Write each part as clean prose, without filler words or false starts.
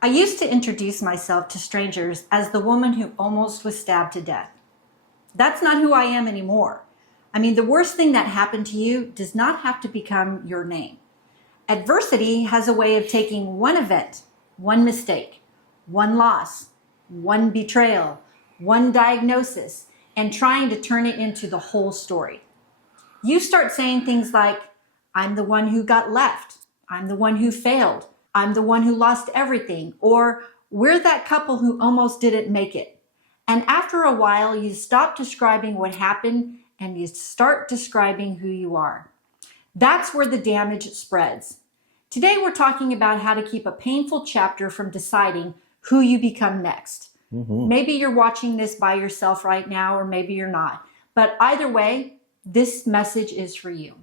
I used to introduce myself to strangers as the woman who almost was stabbed to death. That's not who I am anymore. I mean, the worst thing that happened to you does not have to become your name. Adversity has a way of taking one event, one mistake, one loss, one betrayal, one diagnosis, and trying to turn it into the whole story. You start saying things like, I'm the one who got left. I'm the one who failed. I'm the one who lost everything. Or we're that couple who almost didn't make it. And after a while, you stop describing what happened and you start describing who you are. That's where the damage spreads. Today, we're talking about how to keep a painful chapter from deciding who you become next. Maybe you're watching this by yourself right now, or maybe you're not. But either way, this message is for you.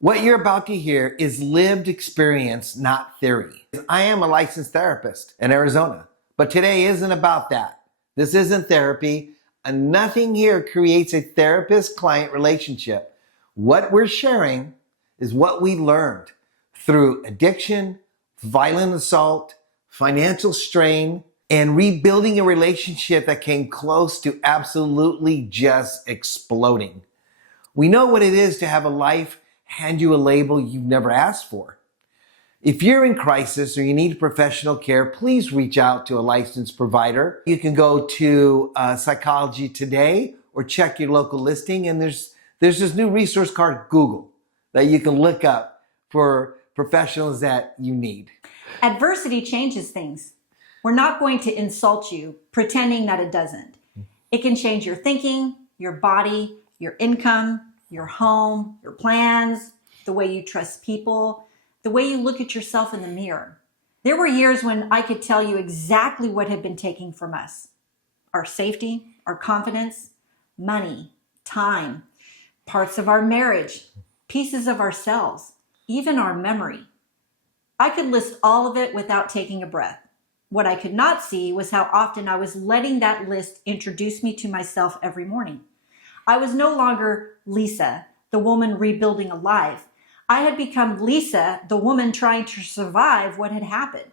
What you're about to hear is lived experience, not theory. I am a licensed therapist in Arizona, but today isn't about that. This isn't therapy, and nothing here creates a therapist-client relationship. What we're sharing is what we learned through addiction, violent assault, financial strain, and rebuilding a relationship that came close to absolutely just exploding. We know what it is to have a life hand you a label you've never asked for. If you're in crisis or you need professional care, please reach out to a licensed provider. You can go to Psychology Today or check your local listing, and there's this new resource called Google that you can look up for professionals that you need. Adversity changes things. We're not going to insult you pretending that it doesn't. It can change your thinking, your body, your income, your home, your plans, the way you trust people, the way you look at yourself in the mirror. There were years when I could tell you exactly what had been taken from us. Our safety, our confidence, money, time, parts of our marriage, pieces of ourselves, even our memory. I could list all of it without taking a breath. What I could not see was how often I was letting that list introduce me to myself every morning. I was no longer Lisa, the woman rebuilding a life. I had become Lisa, the woman trying to survive what had happened.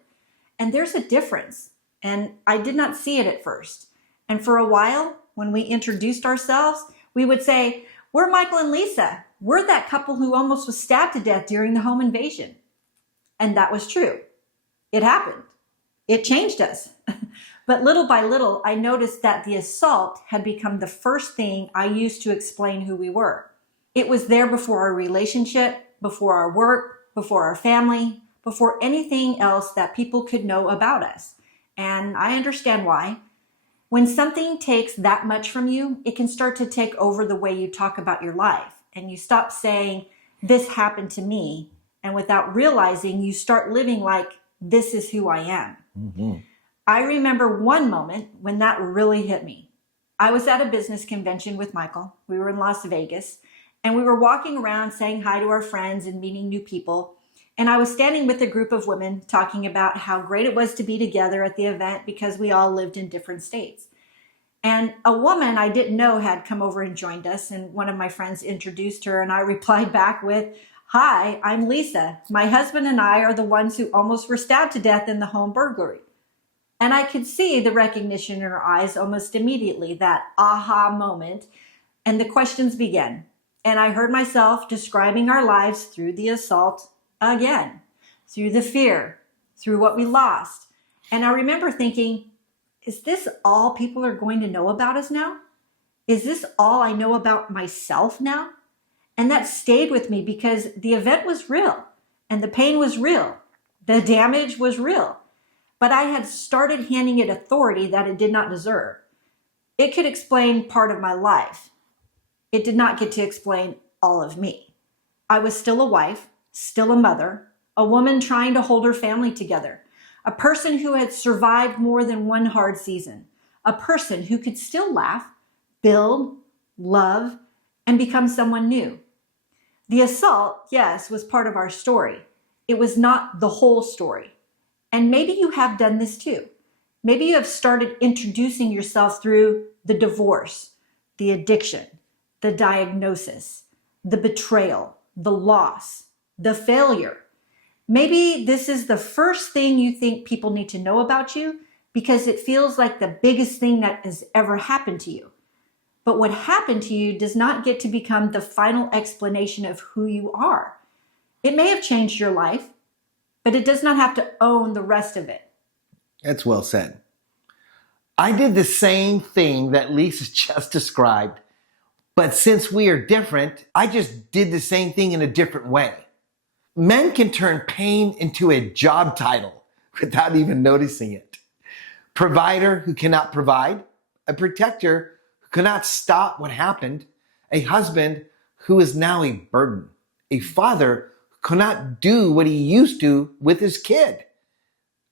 And there's a difference. And I did not see it at first. And for a while, when we introduced ourselves, we would say, we're Michael and Lisa. We're that couple who almost was stabbed to death during the home invasion. And that was true. It happened. It changed us. But little by little, I noticed that the assault had become the first thing I used to explain who we were. It was there before our relationship, before our work, before our family, before anything else that people could know about us. And I understand why. When something takes that much from you, it can start to take over the way you talk about your life. And you stop saying, this happened to me. And without realizing, you start living like, this is who I am. I remember one moment when that really hit me. I was at a business convention with Michael. We were in Las Vegas, and we were walking around saying hi to our friends and meeting new people. And I was standing with a group of women talking about how great it was to be together at the event because we all lived in different states. And a woman I didn't know had come over and joined us, and one of my friends introduced her, and I replied back with, hi, I'm Lisa. My husband and I are the ones who almost were stabbed to death in the home burglary. And I could see the recognition in her eyes almost immediately, that aha moment. And the questions began. And I heard myself describing our lives through the assault again, through the fear, through what we lost. And I remember thinking, is this all people are going to know about us now? Is this all I know about myself now? And that stayed with me because the event was real and the pain was real. The damage was real. But I had started handing it authority that it did not deserve. It could explain part of my life. It did not get to explain all of me. I was still a wife, still a mother, a woman trying to hold her family together, a person who had survived more than one hard season, a person who could still laugh, build, love, and become someone new. The assault, yes, was part of our story. It was not the whole story. And maybe you have done this too. Maybe you have started introducing yourself through the divorce, the addiction, the diagnosis, the betrayal, the loss, the failure. Maybe this is the first thing you think people need to know about you because it feels like the biggest thing that has ever happened to you. But what happened to you does not get to become the final explanation of who you are. It may have changed your life, but it does not have to own the rest of it. That's well said. I did the same thing that Lisa just described, but since we are different, I just did the same thing in a different way. Men can turn pain into a job title without even noticing it. Provider who cannot provide, a protector who cannot stop what happened, a husband who is now a burden, a father who cannot do what he used to with his kid.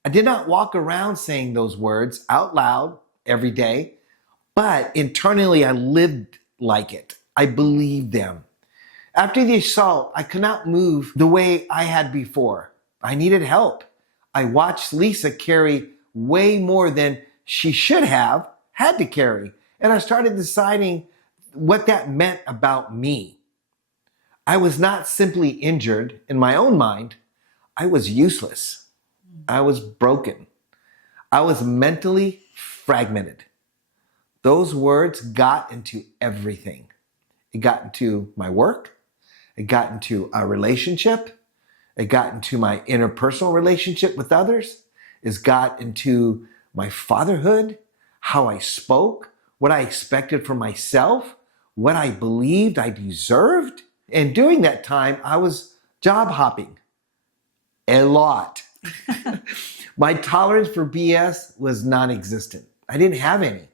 I did not walk around saying those words out loud every day, but internally I lived like it. I believed them. After the assault, I could not move the way I had before. I needed help. I watched Lisa carry way more than she should have had to carry, and I started deciding what that meant about me. I was not simply injured in my own mind. I was useless. I was broken. I was mentally fragmented. Those words got into everything. It got into my work. It got into a relationship. It got into my interpersonal relationship with others. It's got into my fatherhood, how I spoke, what I expected from myself, what I believed I deserved. And during that time, I was job hopping a lot. My tolerance for BS was non-existent. I didn't have any.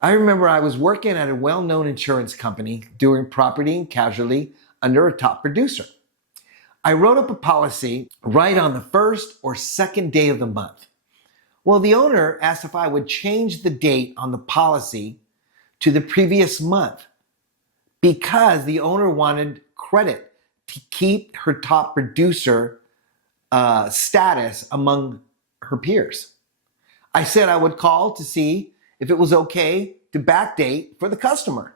I remember I was working at a well-known insurance company doing property and casualty under a top producer. I wrote up a policy right on the first or second day of the month. Well, the owner asked if I would change the date on the policy to the previous month because the owner wanted credit to keep her top producer status among her peers. I said I would call to see if it was okay to backdate for the customer,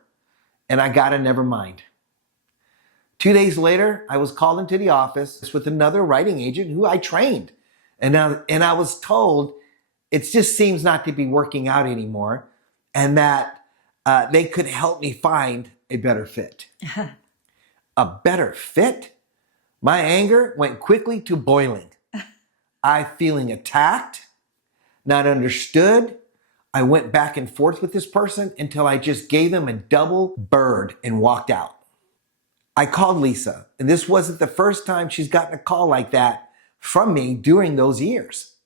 and I got a never mind. 2 days later, I was called into the office with another writing agent who I trained, and I was told it just seems not to be working out anymore, and that they could help me find a better fit. A better fit? My anger went quickly to boiling. I feeling attacked, not understood. I went back and forth with this person until I just gave them a double bird and walked out. I called Lisa, and this wasn't the first time she's gotten a call like that from me during those years.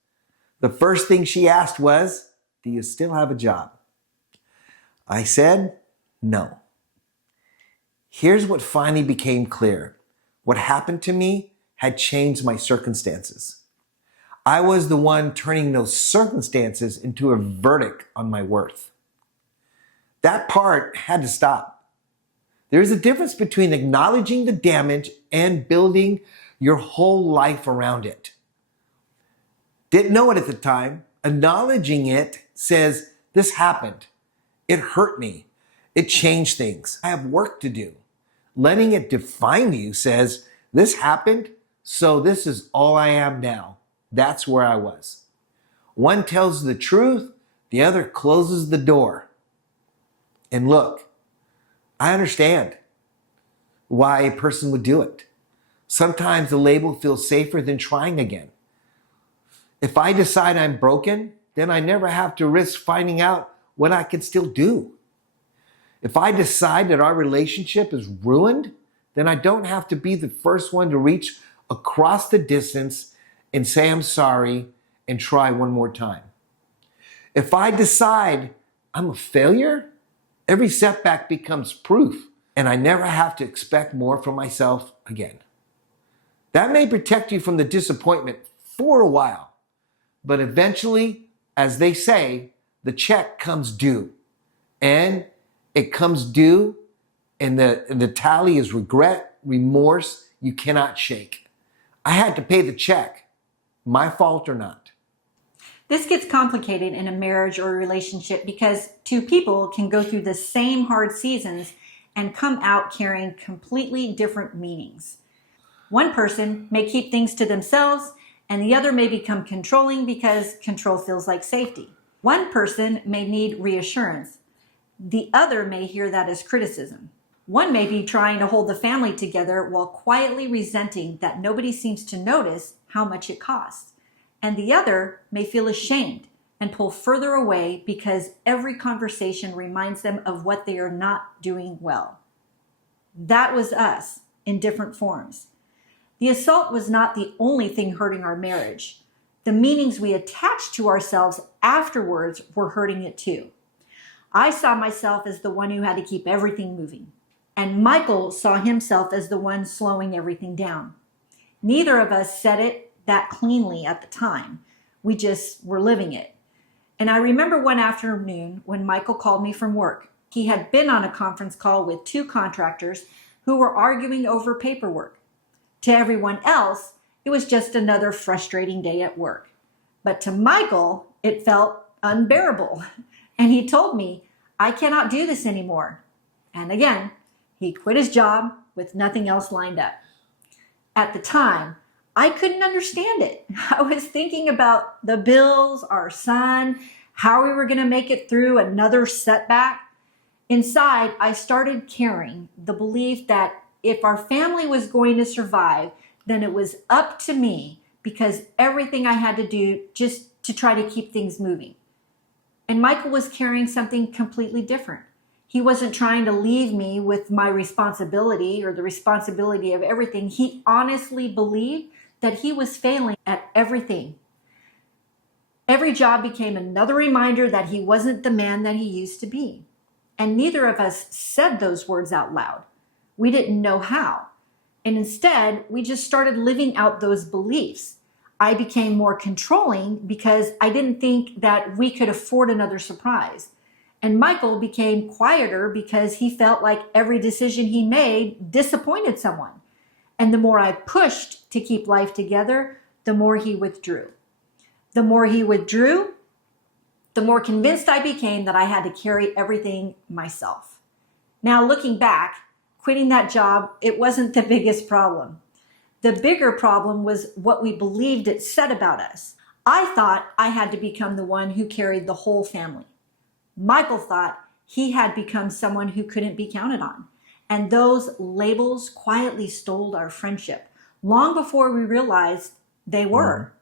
The first thing she asked was, "Do you still have a job?" I said, "No." Here's what finally became clear. What happened to me had changed my circumstances. I was the one turning those circumstances into a verdict on my worth. That part had to stop. There's a difference between acknowledging the damage and building your whole life around it. Didn't know it at the time. Acknowledging it says, this happened. It hurt me. It changed things. I have work to do. Letting it define you says, this happened, so this is all I am now. That's where I was. One tells the truth, the other closes the door. And look, I understand why a person would do it. Sometimes the label feels safer than trying again. If I decide I'm broken, then I never have to risk finding out what I can still do. If I decide that our relationship is ruined, then I don't have to be the first one to reach across the distance and say I'm sorry and try one more time. If I decide I'm a failure, every setback becomes proof, and I never have to expect more from myself again. That may protect you from the disappointment for a while, but eventually, as they say, the check comes due, and it comes due, and the tally is regret, remorse you cannot shake. I had to pay the check, my fault or not. This gets complicated in a marriage or a relationship because two people can go through the same hard seasons and come out carrying completely different meanings. One person may keep things to themselves, and the other may become controlling because control feels like safety. One person may need reassurance. The other may hear that as criticism. One may be trying to hold the family together while quietly resenting that nobody seems to notice how much it costs. And the other may feel ashamed and pull further away because every conversation reminds them of what they are not doing well. That was us in different forms. The assault was not the only thing hurting our marriage. The meanings we attached to ourselves afterwards were hurting it too. I saw myself as the one who had to keep everything moving, and Michael saw himself as the one slowing everything down. Neither of us said it that cleanly at the time. We just were living it. And I remember one afternoon when Michael called me from work. He had been on a conference call with 2 contractors who were arguing over paperwork. To everyone else, it was just another frustrating day at work. But to Michael, it felt unbearable. And he told me, I cannot do this anymore. And again, he quit his job with nothing else lined up. At the time, I couldn't understand it. I was thinking about the bills, our son, how we were going to make it through another setback. Inside, I started carrying the belief that if our family was going to survive, then it was up to me because everything I had to do just to try to keep things moving. And Michael was carrying something completely different. He wasn't trying to leave me with my responsibility or the responsibility of everything. He honestly believed that he was failing at everything. Every job became another reminder that he wasn't the man that he used to be. And neither of us said those words out loud. We didn't know how. And instead, we just started living out those beliefs. I became more controlling because I didn't think that we could afford another surprise. And Michael became quieter because he felt like every decision he made disappointed someone. And the more I pushed to keep life together, the more he withdrew. The more he withdrew, the more convinced I became that I had to carry everything myself. Now, looking back, quitting that job, it wasn't the biggest problem. The bigger problem was what we believed it said about us. I thought I had to become the one who carried the whole family. Michael thought he had become someone who couldn't be counted on. And those labels quietly stole our friendship long before we realized they were.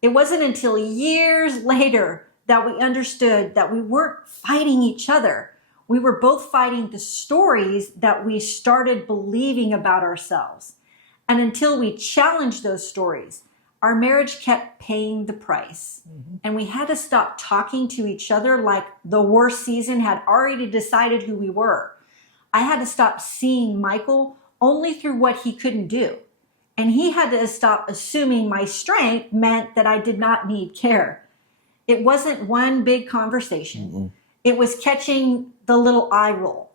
It wasn't until years later that we understood that we weren't fighting each other. We were both fighting the stories that we started believing about ourselves. And until we challenged those stories, our marriage kept paying the price. And we had to stop talking to each other like the worst season had already decided who we were. I had to stop seeing Michael only through what he couldn't do. And he had to stop assuming my strength meant that I did not need care. It wasn't one big conversation. It was catching the little eye roll,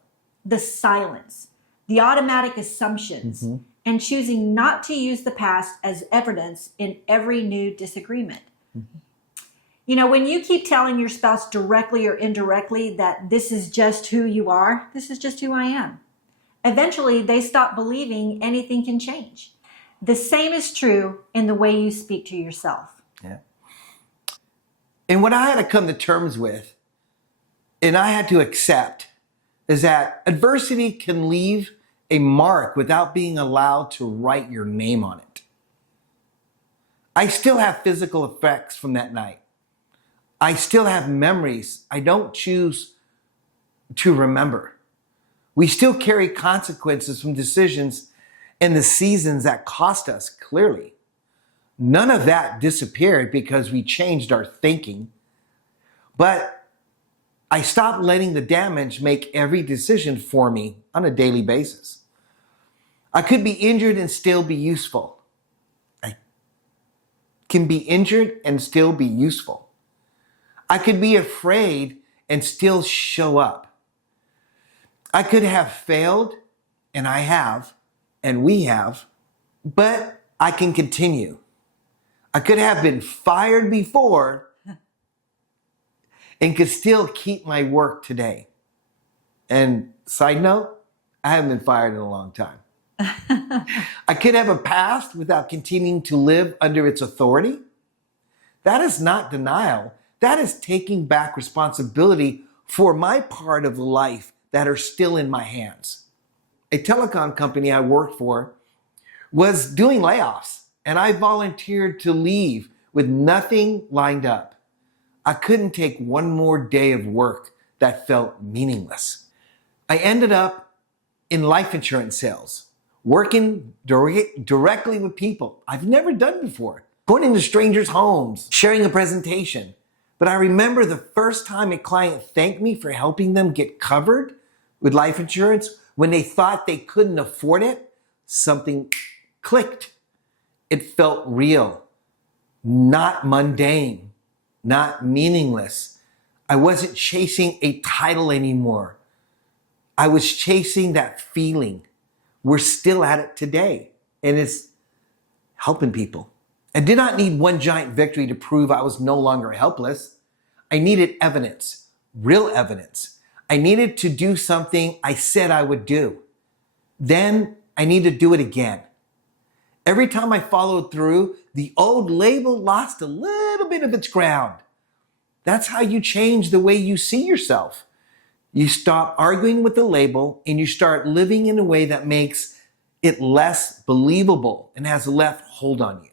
the silence, the automatic assumptions, and choosing not to use the past as evidence in every new disagreement. You know, when you keep telling your spouse directly or indirectly that this is just who you are, this is just who I am, eventually they stop believing anything can change. The same is true in the way you speak to yourself. Yeah. And what I had to come to terms with, and I had to accept, is that adversity can leave a mark without being allowed to write your name on it. I still have physical effects from that night. I still have memories I don't choose to remember. We still carry consequences from decisions in the seasons that cost us, clearly. None of that disappeared because we changed our thinking. But I stopped letting the damage make every decision for me on a daily basis. I could be injured and still be useful. I can be injured and still be useful. I could be afraid and still show up. I could have failed, and I have, and we have, but I can continue. I could have been fired before and could still keep my work today. And side note, I haven't been fired in a long time. I could have a past without continuing to live under its authority. That is not denial. That is taking back responsibility for my part of life that are still in my hands. A telecom company I worked for was doing layoffs, and I volunteered to leave with nothing lined up. I couldn't take one more day of work that felt meaningless. I ended up in life insurance sales, working directly with people I've never done before, going into strangers' homes, sharing a presentation. But I remember the first time a client thanked me for helping them get covered with life insurance when they thought they couldn't afford it, something clicked. It felt real, not mundane, not meaningless. I wasn't chasing a title anymore. I was chasing that feeling. We're still at it today, and it's helping people. I did not need one giant victory to prove I was no longer helpless. I needed evidence, real evidence. I needed to do something I said I would do. Then I need to do it again. Every time I followed through, the old label lost a little bit of its ground. That's how you change the way you see yourself. You stop arguing with the label and you start living in a way that makes it less believable and has less hold on you.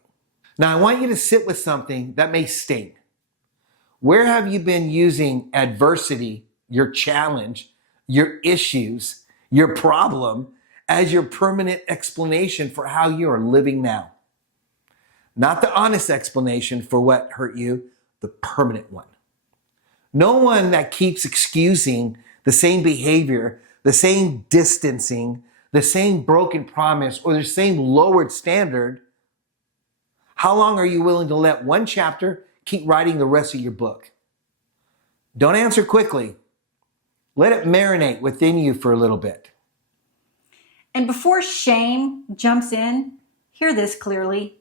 Now, I want you to sit with something that may sting. Where have you been using adversity, your challenge, your issues, your problem as your permanent explanation for how you are living now? Not the honest explanation for what hurt you, the permanent one. No one that keeps excusing the same behavior, the same distancing, the same broken promise, or the same lowered standard. How long are you willing to let one chapter keep writing the rest of your book? Don't answer quickly. Let it marinate within you for a little bit. And before shame jumps in, hear this clearly.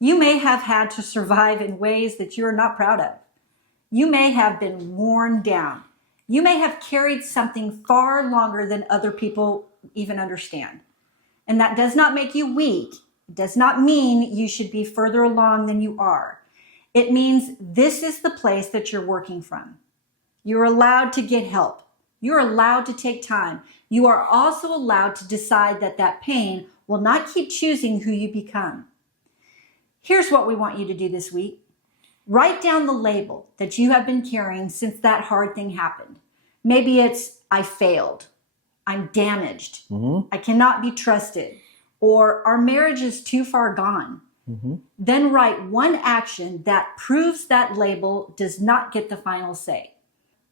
You may have had to survive in ways that you are not proud of. You may have been worn down. You may have carried something far longer than other people even understand. And that does not make you weak. It does not mean you should be further along than you are. It means this is the place that you're working from. You're allowed to get help. You're allowed to take time. You are also allowed to decide that that pain will not keep choosing who you become. Here's what we want you to do this week. Write down the label that you have been carrying since that hard thing happened. Maybe it's, I failed, I'm damaged, I cannot be trusted, or our marriage is too far gone. Then write one action that proves that label does not get the final say.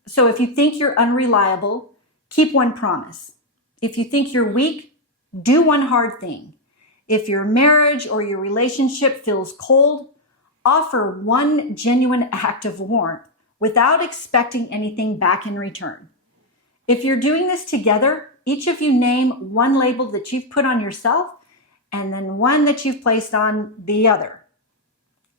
So if you think you're unreliable, keep one promise. If you think you're weak, do one hard thing. If your marriage or your relationship feels cold, offer one genuine act of warmth without expecting anything back in return. If you're doing this together, each of you name one label that you've put on yourself and then one that you've placed on the other.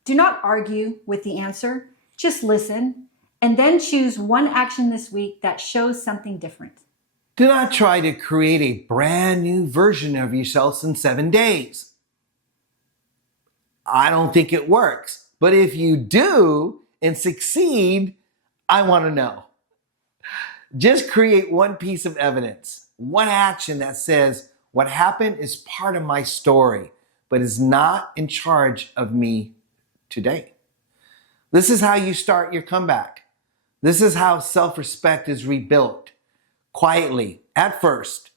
Do not argue with the answer, just listen, and then choose one action this week that shows something different. Do not try to create a brand new version of yourself in 7 days. I don't think it works. But if you do and succeed, I want to know. Just create one piece of evidence, one action that says what happened is part of my story, but is not in charge of me today. This is how you start your comeback. This is how self-respect is rebuilt. Quietly, at first.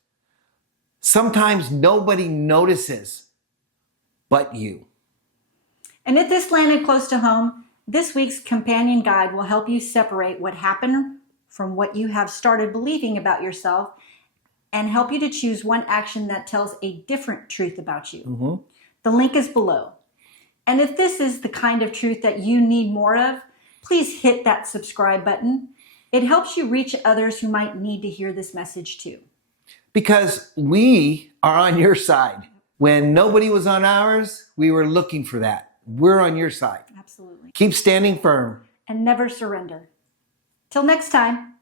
Sometimes nobody notices but you. And if this landed close to home, this week's companion guide will help you separate what happened from what you have started believing about yourself and help you to choose one action that tells a different truth about you. The link is below. And if this is the kind of truth that you need more of, please hit that subscribe button. It helps you reach others who might need to hear this message too. Because we are on your side. When nobody was on ours, we were looking for that. We're on your side. Absolutely. Keep standing firm. And never surrender. Till next time.